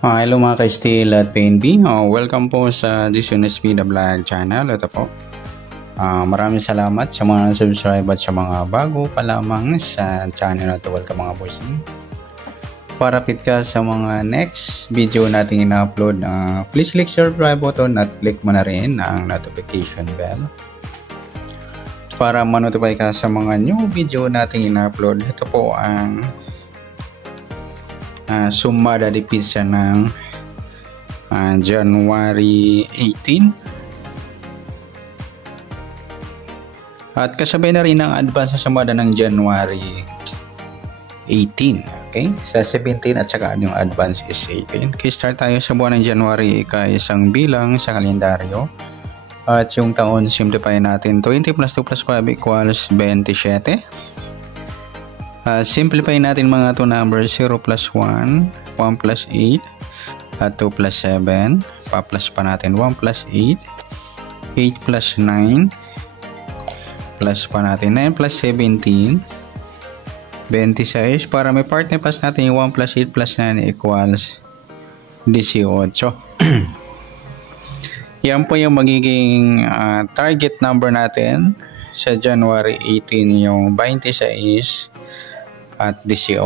Hello mga ka-Steel at PNB. Welcome po sa Dishonest the Vlog channel. Ito po. Maraming salamat sa mga subscribe at sa mga bago pa lamang sa channel na ito. Welcome mga bossing. Para fit ka sa mga next video natin ina-upload, please click subscribe button at click mo na rin ang notification bell para ma-notify ka sa mga new video natin ina-upload. Ito po ang sumada de pizza ng January 18 at kasabay na rin ang advance sa sumada ng January 18. Okay, sa 17 at saka yung advance is 18. Okay, start tayo sa buwan ng January, isang bilang sa kalendaryo at yung taon simplify natin. 20 plus 2 plus 5 equals 27. Simplify natin mga to numbers. 0 plus 1, 1 plus 8, at 2 plus 7, pa-plus pa natin 1 plus 8, 8 plus 9, plus pa natin 9 plus 17, 26. Para may partner plus natin yung 1 plus 8 plus 9 equals 18. Yan po yung magiging target number natin sa January 18, yung 26 at 18.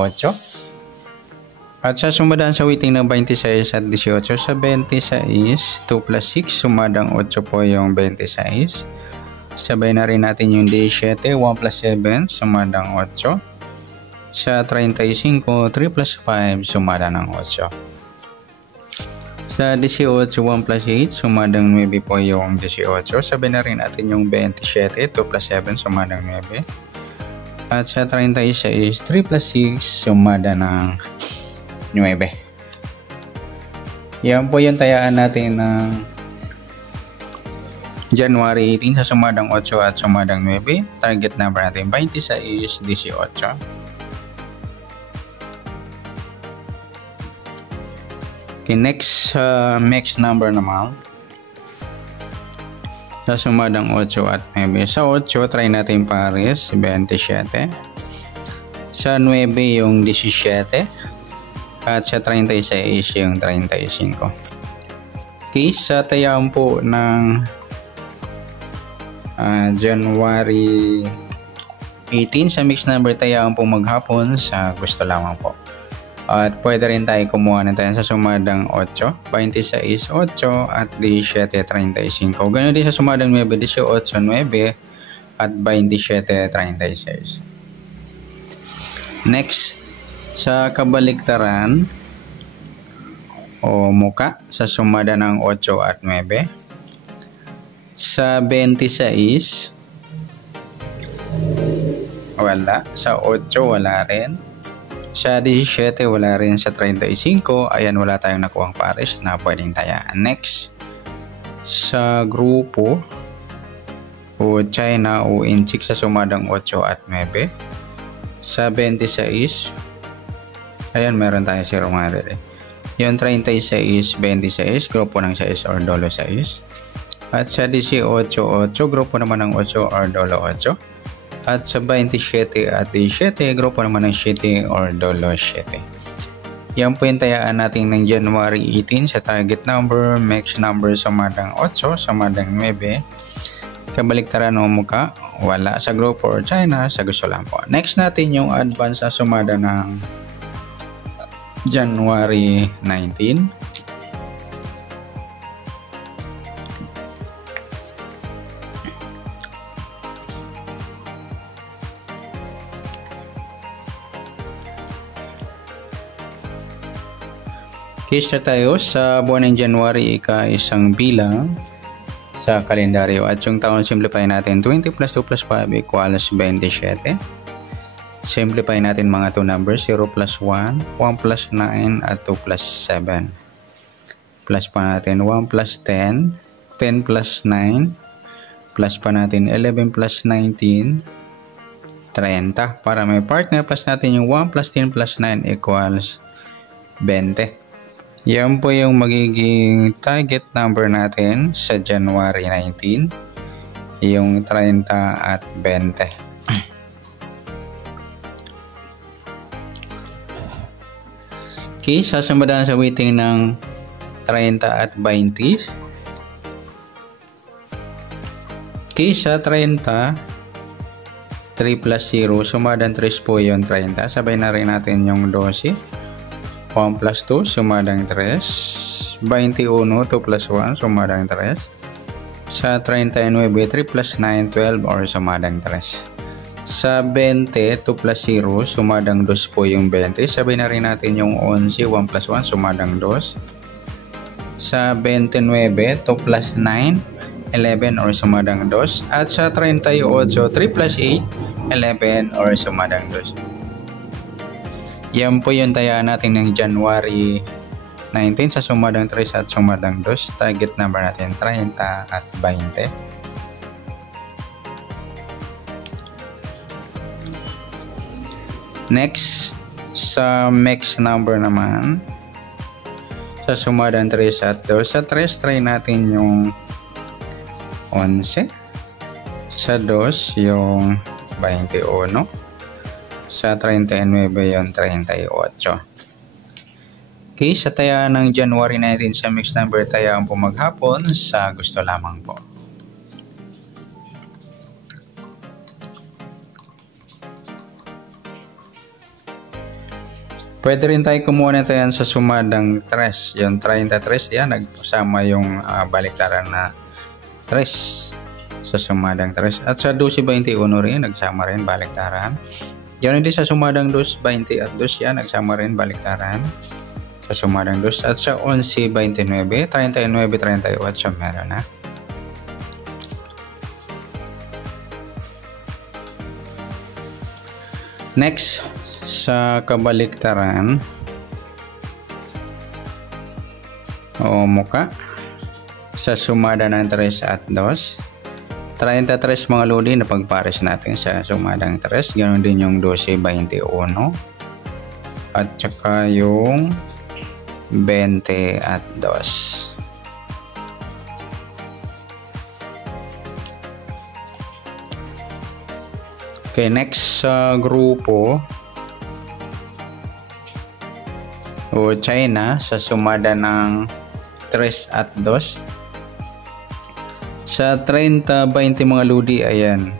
At sa sumadaan sa waiting ng 26 at 18, sa 26, 2 plus 6, sumadang 8 po yung 26. Sabay na rin natin yung 17, 1 plus 7, sumadang 8. Sa 35, 3 plus 5, sumadang ng 8. Sa 18, 1 plus 8, sumadang 9 po yung 18. Sabay na rin natin yung 27, 2 plus 7, sumadang 9. At sa 36, 3 plus 6, sumada ng 9. Yan po yung tayaan natin ng January 18 sa sumadang 8 at sumadang 9. Target number natin 26, 18. Okay, next number naman. Sa sumadang 8 at 9. Sa 8, try natin pares, 27. Sa 9, yung 17. At sa 36, yung 35. Okay, sa tayaan po ng January 18, sa mixed number tayaan po maghapon sa gusto lamang po. At pwede rin tayo kumuha na tayo sa sumadang 8, 26, 8 at 17, 35. Ganun din sa sumadang 9, 18, 9 at 27, 36. Next, sa kabaliktaran o muka sa sumada ng 8 at 9. Sa 26, wala. Sa 8, wala rin. Sa 17, wala rin. Sa 35, ayan, wala tayong nakuhang pares na pwedeng tayaan. Next, sa grupo o China o Inchik sa sumadang 8 at 9. Sa 26, ayan, meron tayo 0 mga rin. Yung 36, 26, grupo ng 6 or dolo 6. At sa 18, 8, grupo naman ng 8 or dolo 8. At sa 27 at 17, grupo naman ng 7 or dolo 7. Yan po yung tayaan natin ng January 18 sa target number, mixed number sumadang 8, sumadang 9. Kabaliktaran o muka, wala. Sa grupo or China, sa gusto lang po. Next natin yung advance sa sumada ng January 19. Kisa tayo sa buwan ng January, isang bilang sa kalendaryo at yung taon simplify natin. 20 plus 2 plus 5 equals 27. Simplify natin mga 2 numbers. 0 plus 1, 1 plus 9 at 2 plus 7. Plus pa natin 1 plus 10, 10 plus 9, plus pa natin 11 plus 19, 30. Para may partner plus natin yung 1 plus 10 plus 9 equals 20. Yan po yung magiging target number natin sa January 19, yung 30 at 20. Okay, sasamadaan sa weighting ng 30 at 20. Okay, sa 30, 3 plus 0, sumadang 3 po yung 30. Sabay na rin natin yung 12. 1 plus 2, sumadang 3. 21, 2 plus 1, sumadang 3. Sa 39, 3 plus 9, 12 or sumadang 3. Sa 20, 2 plus 0, sumadang 2 po yung 20. Sabay na rin natin yung 11, 1 plus 1, sumadang 2. Sa 29, 2 plus 9, 11 or sumadang 2. At sa 38, 3 plus 8, 11 or sumadang 2. Yan po yung tayaan natin ng January 19 sa sumadang 3 at sumadang 2. Target number natin 30 at 20. Next, sa mix number naman, sa sumadang 3 at 2. Sa 3, try natin yung 11. Sa 2, yung 21. Sa 39, yung 38. Okay, sa tayaan ng January 19 sa mix number, tayaan po maghapon sa gusto lamang po. Pwede rin tayo kumuha na tayo sa sumadang 3. Yung 33, yan, nagsama yung baliktaran na 3 sa sumadang 3. At sa 12.21 rin, nagsama rin baliktaran. Yan din sa sumadang 2.20 at 2, yan, nagsama rin baliktaran sa sumadang 2. At sa 11.29, 39.38, meron na. Next, sa kabaliktaran o muka sa sumada ng 3 at 2, 33 mga lodi na pagpares natin sa sumadang 3. Ganon din yung 12.21 at saka yung 20 at 2. Okay, next sa grupo o China sa sumada ng 3 at 2. Sa 30-20 mga lodi, ayan,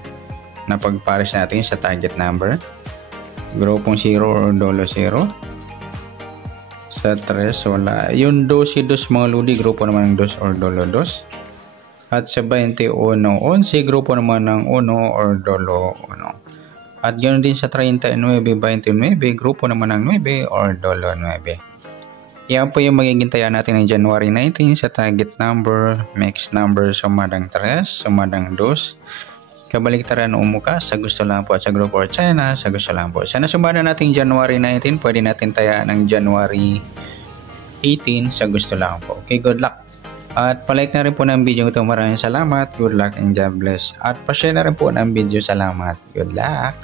napagpares natin sa target number. Grupong 0 or dolo 0. Sa 3, wala. Yung 12 mga lodi, grupo naman ng 2 or dolo 2. At sa 21, 11, grupo naman ng 1 or dolo 1. At ganoon din sa 39, 29, grupo naman ng 9 or dolo 9. Yan po yung magiging taya natin ng January 19 sa target number, mix number, sumadang 3, sumadang 2. Kabaliktaran o muka, sa gusto lang po at sa grupo or China, sa gusto lang po. Sa nasumada natin January 19, pwede natin tayaan ng January 18 sa gusto lang po. Okay, good luck. At palike na rin po ng video ito. Maraming salamat. Good luck and God bless. At pa-share na rin po ng video. Salamat. Good luck.